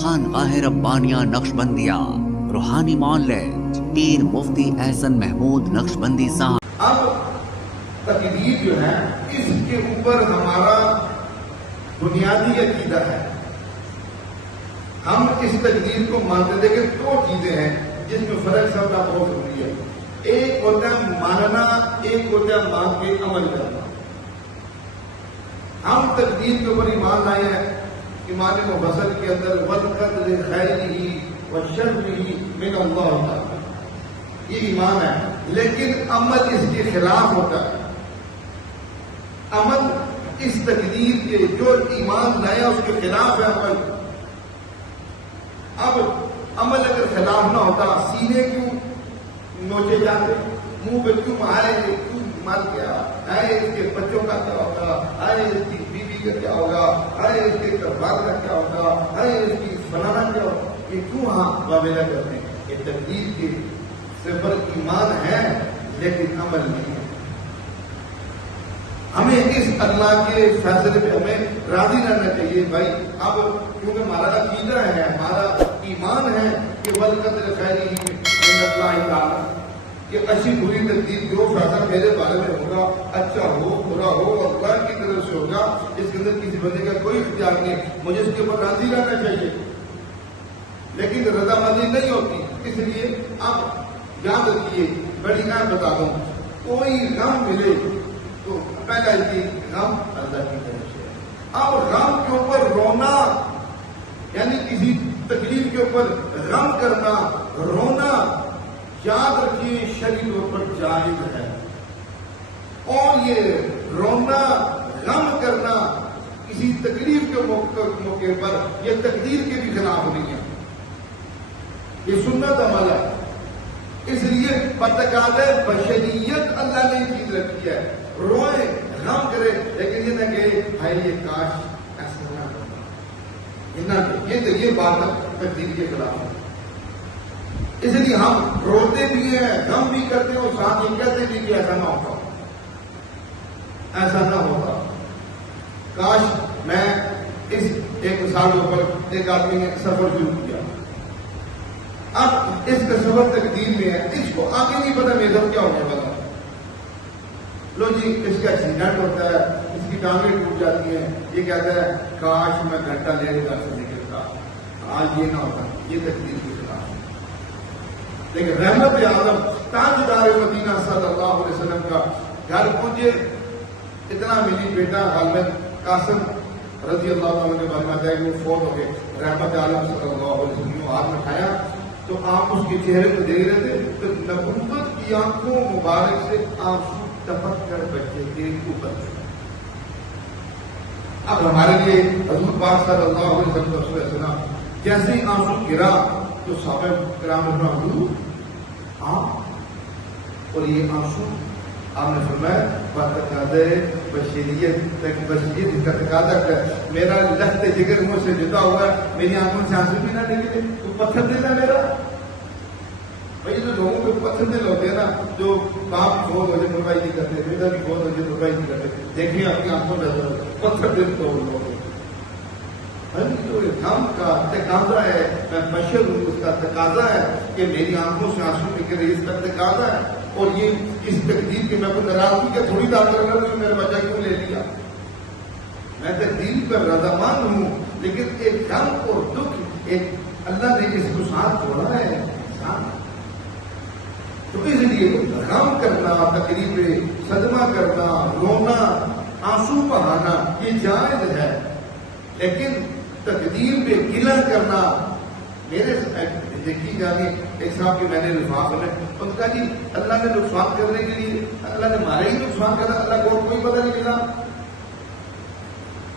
خانقاہ ربانیہ نقشبندیہ روحانی معالج پیر مفتی احسن محمود نقشبندی صاحب۔ اب تقدیر جو ہے اس کے اوپر ہمارا بنیادی عقیدہ ہے، ہم اس تقدیر کو مانتے تھے کہ دو چیزیں ہیں جس میں فرق سب کا بہت ضروری ہے، ایک ہوتا ہے ماننا، ایک ہوتا ہے مان کے عمل کرنا۔ ہم تقدیر کے اوپر ایمان لائے ہیں، ایمان مفصل کے اندر وَالْقَدْرِ خَيْرِهِ وَشَرِّهِ مِنَ اللَّهِ تعالیٰ، یہ ایمان ہے، لیکن عمل اس کے خلاف ہوتا ہے۔ عمل اس تقدیر کے جو ایمان لایا اس کے خلاف ہے عمل۔ اب عمل اگر خلاف نہ ہوتا، سینے کیوں نوچے جاتے، منہ پہ کیوں آئے، کیوں مر گیا، آئے اس کے بچوں کا کیا ہوگا، آئے اس کی بیوی کا کیا ہوگا، آئے اس کے کاروبار کا کیا ہوگا، آئے اس کی فلانا کیا ہوگا، یہ کیوں واویلا کرتے ہیں؟ یہ تقدیر کے صفر ایمان ہے لیکن عمل نہیں ہے۔ ہمیں اس اللہ کے فیصلے پہ ہمیں راضی رہنا چاہیے بھائی۔ اب کیونکہ ہمارا عقیدہ ہے، ہمارا ایمان ہے کہ وَالْقَدْرِ خَيْرِهِ مِنَ اللَّهِ تعالیٰ، کہ اچھی بری تقدیر جو فیصلہ میرے بارے میں ہوگا، اچھا ہو برا ہو، اللہ کی طرف سے ہوگا، اس کے اندر کسی بندے کا کوئی اختیار نہیں، مجھے اس کے اوپر راضی رہنا چاہیے، لیکن رضامندی نہیں ہوتی۔ اس لیے اب یاد رکھیے، بڑی میں بتا دوں، کوئی غم ملے تو پہلا چیز غم اللہ کی طرف سے۔ اب غم کے اوپر رونا، یعنی کسی تکلیف کے اوپر غم کرنا، رونا، یاد رکھیے شرعی طور پر جائز ہے، اور یہ رونا غم کرنا کسی تکلیف کے موقع پر یہ تقدیر کے بھی خلاف نہیں ہے، یہ سنت عمل ہے۔ اس لیے بتقاضۂ بشریت اللہ نے یہ چیز رکھی ہے، روئے غم کرے لیکن یہ نہ کہ بھائی یہ کاش ایسا نہ ہوتا، یہ بات تقدیر کے خلاف ہے۔ اس لیے ہم روتے بھی ہیں، غم بھی کرتے ہیں، اور ساتھ یہ کہتے بھی کہ ایسا نہ ہوتا، ایسا نہ ہوتا، کاش میں اس ایک مثال کے اوپر ایک آدمی نے سفر شروع کیا، اب اس کا سفر تقدیر میں ہے، اس کو آگے نہیں پتا میرے ساتھ کیا ہونے والا، لو جی اس کا ایکسیڈنٹ ہوتا ہے، اس کی ٹانگیں ٹوٹ جاتی ہیں، یہ کہتا ہے کاش میں گھنٹہ لیٹ گھر سے نکلتا، آج یہ نہ ہوتا، یہ تقدیر کے خلاف ہے۔ لیکن رحمت اعظم تاجدار مدینہ صلی اللہ علیہ وسلم کا گھر پہنچے، اتنا ملی بیٹا غالباً قاسم رضی اللہ عنہ کے بارے میں آتا ہے کہ وہ فوت ہو گئے، رحمت عالم صلی اللہ علیہ وسلم نے ہاتھ میں اٹھایا تو آپ اس کے چہرے کو دیکھ رہے تھے تو نبوت کی آنکھوں مبارک سے آنسو ٹپک کر بچے کے اوپر۔ اب ہمارے لیے حضور پاک صلی اللہ علیہ وسلم جیسے ہی آنسو گرا تو صحابہ کرام نے حضور اور یہ آنسو آپ نے فرمایا بتقاضۂ بشریت کا تقاضا کر، میرا لخت جگر مجھ سے جدا ہوا ہے، میری آنکھوں سے آنسو بھی نہ نکلے، تو پتھر دل ہے میرا۔ بھائی جو لوگوں کے پتھر دل ہوتے ہیں نا، جو باپ بہت ہو جائے بھائی نہیں کرتے، بیٹا بھی بہت ہو جائے بھائی نہیں کرتے، دیکھیے اپنی آنکھوں میں پتھر دل توڑ لوگ، جو غم کا تقاضا ہے، میں بشر ہوں، اس کا تقاضا ہے کہ میری آنکھوں سے آنسو نکلے، اس کا تقاضا ہے، اور یہ اس تقدیر کے میں کو ناراضگی کا تھوڑی دعویٰ کر رہا ہوں میرا بچہ کیوں لے لیا، میں تقدیر پر رضامند ہوں، لیکن ایک غم اور دکھ ایک اللہ نے اس کو ساتھ جوڑا ہے انسان، تو اس لیے غم کرنا، تقریب صدمہ کرنا، رونا، آنسو بہانا یہ جائز ہے، لیکن تقدیر پہ گلہ کرنا، میرے دیکھی جانے ایک صاحب کے میں نے الفاظ سنے، ان کا جی اللہ نے نقصان کرنے کے لیے اللہ نے ہمارا ہی نقصان کرنا، اللہ کو کوئی پتہ نہیں ملا۔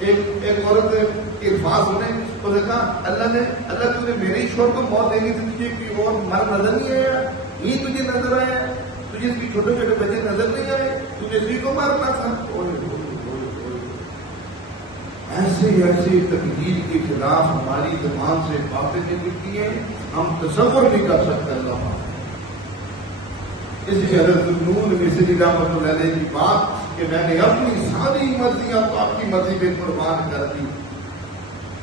ایک عورت کے الفاظ سنے، اس نے کہا اللہ تجھے میرے ہی شوہر کو موت دینی تھی، تجھے کوئی اور مر نظر نہیں آیا، یہ تجھے نظر آیا، تجھے اس کی چھوٹے چھوٹے بچے نظر نہیں آئے، تجھے اسی کو مارنا تھا۔ ایسے تقدیر کے خلاف ہماری زبان سے باتیں نکلتی ہیں، ہم تصور نہیں کر سکتے اللہ۔ اس لیے حضرت نور مصری رحمۃ اللہ علیہ کی بات کہ میں نے اپنی ساری مرضیاں تو آپ کی مرضی پہ قربان کر دی،